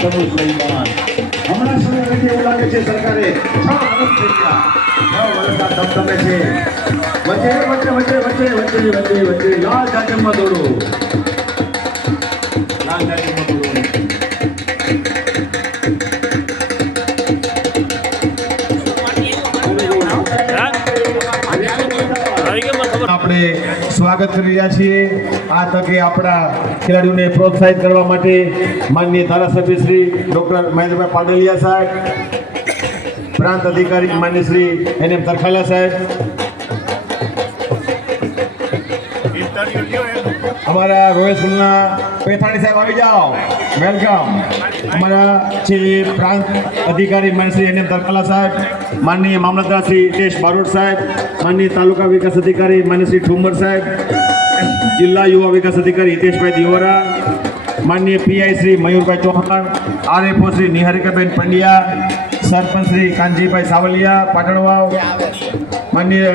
તનુજ લઈબાન હમણાં સમય નથી એવું લાગે છે સરકારે 6 વર્ષ થઈ ગયા 6 વર્ષના ધમધમે છે વચ્ચે વચ્ચે વચ્ચે વચ્ચે વચ્ચે વચ્ચે વચ્ચે લાલ જાજમમાં દોડો લાલ જાજમમાં દોડો આપણે સ્વાગત કરી રહ્યા છીએ આ તકે આપણા ખેલાડીઓને પ્રોત્સાહિત કરવા માટે માનનીય ધારાસભ્ય શ્રી ડોક્ટર મહેન્દ્રભાઈ પાડલિયા સાહેબ, પ્રાંત અધિકારી માનનીય શ્રી NM તરખાલા સાહેબ, અમારા રોયલ સ્કૂલના પેથાણી સાહેબ આવી જાઓ, વેલકમ. અમારા છે પ્રાંત અધિકારી માનનીય શ્રી NM તરખાલા સાહેબ, માનનીય મામલતદાર શ્રી હિતેશ બારોટ સાહેબ, માનનીય તાલુકા વિકાસ અધિકારી માનનીય શ્રી ઠુમર સાહેબ, જિલ્લા યુવા વિકાસ અધિકારી હિતેશભાઈ દિયોરા, માનનીય PI શ્રી મયુરભાઈ ચૌહાણ, RFO શ્રી નિહારિકાબેન પંડ્યા, સરપંચ શ્રી કાનજીભાઈ સાવલિયા પાટણવાવ, માનનીય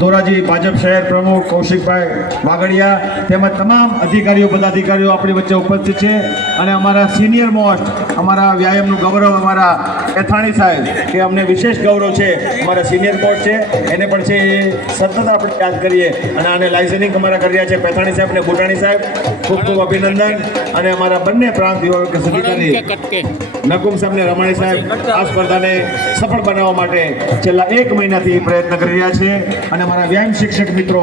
ધોરાજી ભાજપ શહેર પ્રમુખ કૌશિકભાઈ વાગડિયા તેમજ તમામ અધિકારીઓ પદાધિકારીઓ આપણી વચ્ચે ઉપસ્થિત છે. અને અમારા સિનિયર મોસ્ટ અમારા વ્યાયામનું ગૌરવ અમારા એથાણી સાહેબ કે અમને વિશેષ ગૌરવ છે, અમારા સિનિયર કોચ છે એને પણ છે સતત આપણે યાદ કરીએ. અને આને લાઇસનિંગ અમારા કરી રહ્યા છે પેથાણી સાહેબ ને બુટાણી સાહેબ, ખૂબ ખૂબ અભિનંદન. અને અમારા બંને પ્રાંત યુવા વિકાસ અધિકારી નકુમ સાહેબ ને રમાણી સાહેબ આ સ્પર્ધાને સફળ બનાવવા માટે છેલ્લા 1 મહિનાથી પ્રયત્ન કરી રહ્યા છે. અને અમારા વ્યાયામ શિક્ષક મિત્રો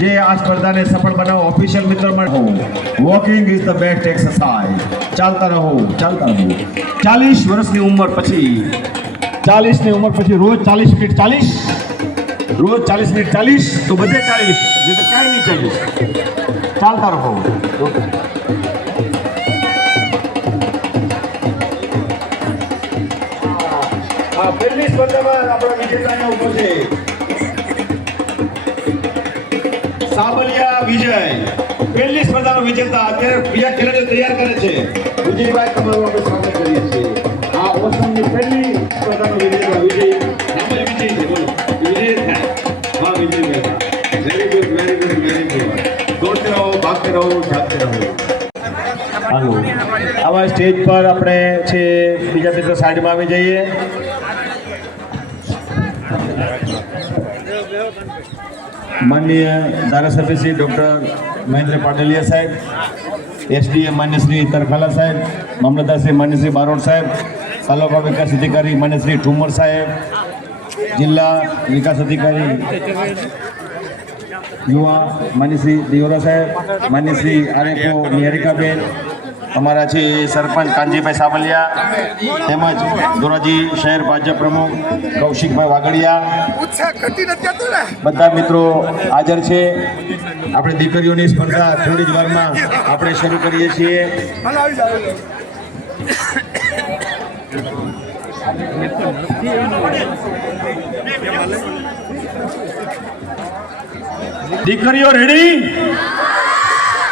જે આ સ્પર્ધાને સફળ બનાવવા ઓફિશિયલ મિત્રો મળો, walking is the best exercise. ચાલતા રહો 40 વર્ષની ઉંમર પછી 40ની ઉંમર પછી રોજ 40 મિનિટ 40 રોજ 40 મિનિટ 40 તો બધે 40 નહીં તો ક્યાંય નહીં 40 ચાલતા રહો. પહેલી સ્પર્ધામાં આપણા વિજેતાને ઉપર છે સાબલિયા વિજય, પહેલી સ્પર્ધાનો વિજેતા. અત્યારે બીજા ખેલાડીઓ તૈયાર કરે છે. વિજયભાઈ તમારું આપણે સ્વાગત કરીએ છીએ. આ ઓસમની પહેલી સ્પર્ધાનો વિજેતા વિજય નામ વિજય છે. બોલો વિજય થાય. વાહ વિજયભાઈ, very good very good very good. દોડતે રહો, ભાગતે રહો, જાગતે રહો. હાલો, આવા સ્ટેજ પર આપણે છે બીજા મિત્રો સાઈડમાં આવી જઈએ. માનનીય ધારાસભ્ય શ્રી ડૉક્ટર મહેન્દ્ર પાડલિયા સાહેબ, SDM માન્ય શ્રી તરખાલા સાહેબ, મામલતદાર શ્રી માન્ય શ્રી બારોટ સાહેબ, તાલુકા વિકાસ અધિકારી માન્ય શ્રી ઠુમર સાહેબ, જિલ્લા વિકાસ અધિકારી યુવા માન્ય શ્રી દિયોરા સાહેબ, માન્ય શ્રી RFO નિહારિકાબેન, અમારા છે સરપંચ કાનજીભાઈ સાવલિયા તેમજ ધોરાજી શહેર ભાજપ પ્રમુખ કૌશિકભાઈ વાગડિયા, બધા મિત્રો હાજર છે. આપણે દીકરીઓની સ્પર્ધા થોડી જ વારમાં આપણે શરૂ કરીએ છીએ. દીકરીઓ રેડી?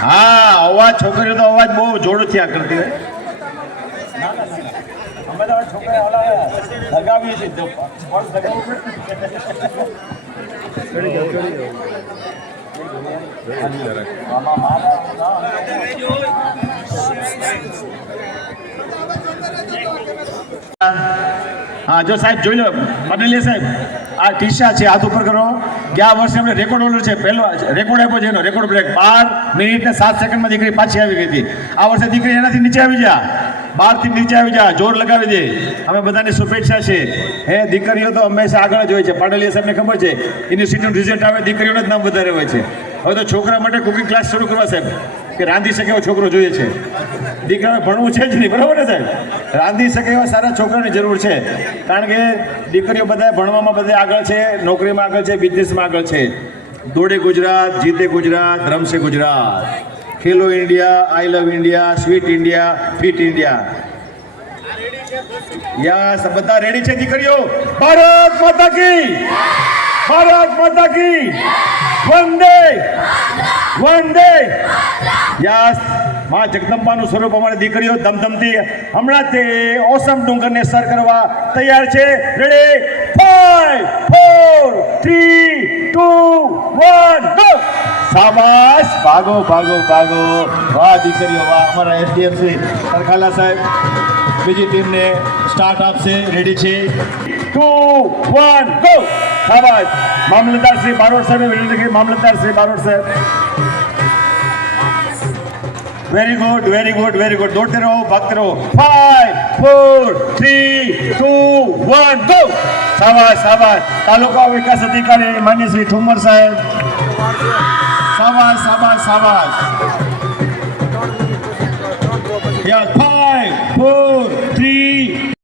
હા, અવાજ છોકરીઓ તો અવાજ બહુ જોડો થયા કરતી હોય. અમે તો છોકરા લગાવીએ છીએ. હા જો સાહેબ જોઈ લો, પાડલિયા સાહેબ આ ટીશા છે, હાથ ઉપર કરો. ગયા વર્ષે આપણે રેકોર્ડ હોલ્ડર છે, પહેલો રેકોર્ડ આપ્યો છે એનો રેકોર્ડ બ્રેક 12 મિનિટ ને 7 સેકન્ડમાં દીકરી પાછી આવી ગઈ હતી. આ વર્ષે દીકરી એનાથી નીચે આવી જા, 12 થી નીચે આવી જા, જોર લગાવી દે. અમે બધાની શુભેચ્છા છે. હે દીકરીઓ તો હંમેશા આગળ જ હોય છે. પાડલિયા સાહેબને ખબર છે યુનિવર્સિટીનું રિઝલ્ટ આવે દીકરીઓને જ નામ વધારે હોય છે. હવે તો છોકરા માટે કુકિંગ ક્લાસ શરૂ કરવા સાહેબ કે રાંધી શકે એવો છોકરો જોઈએ છે. દીકરાને ભણવું છે જ નહીં, બરાબર ને સાહેબ? રાંધી શકે એવા સારા છોકરાની જરૂર છે. કારણ કે દીકરીઓ બધા ભણવામાં બધે આગળ છે, નોકરીમાં આગળ છે, બિઝનેસમાં આગળ છે. દોડે ગુજરાત, જીતે ગુજરાત, રમશે Gujarat. Khelo India, I love India, sweet India, fit India. Yes, બધા રેડી છે દીકરીઓ? ભારત માતા કી, ભારત માતા કી, વંદે વંદે. યસ, માં જગદંબાનું સ્વરૂપ અમારી દીકરીઓ ધમધમતી હમણાં તે ઓસમ ડુંગરને સર કરવા તૈયાર છે. રેડી? 5 4 3 2 1 ગો. શાબાશ ભાગો ભાગો ભાગો વાહ દીકરીઓ વાહ અમારા એસડીએમસી સરખાલા સાહેબ બીજી ટીમને સ્ટાર્ટ આપશે રેડી છે 2 1 ગો શાબાશ મામલતદાર શ્રી બારોટ સાહેબ વિનંતી કરી મામલતદાર શ્રી બારોટ સાહેબ વેરી ગુડ દોડતે રહો ભાગતે રહો 5 4 3 2 1 ગો શાબાશ તાલુકા વિકાસ અધિકારી માન્ય શ્રી ઠુમર સાહેબ શાબાશ યસ 5 4 3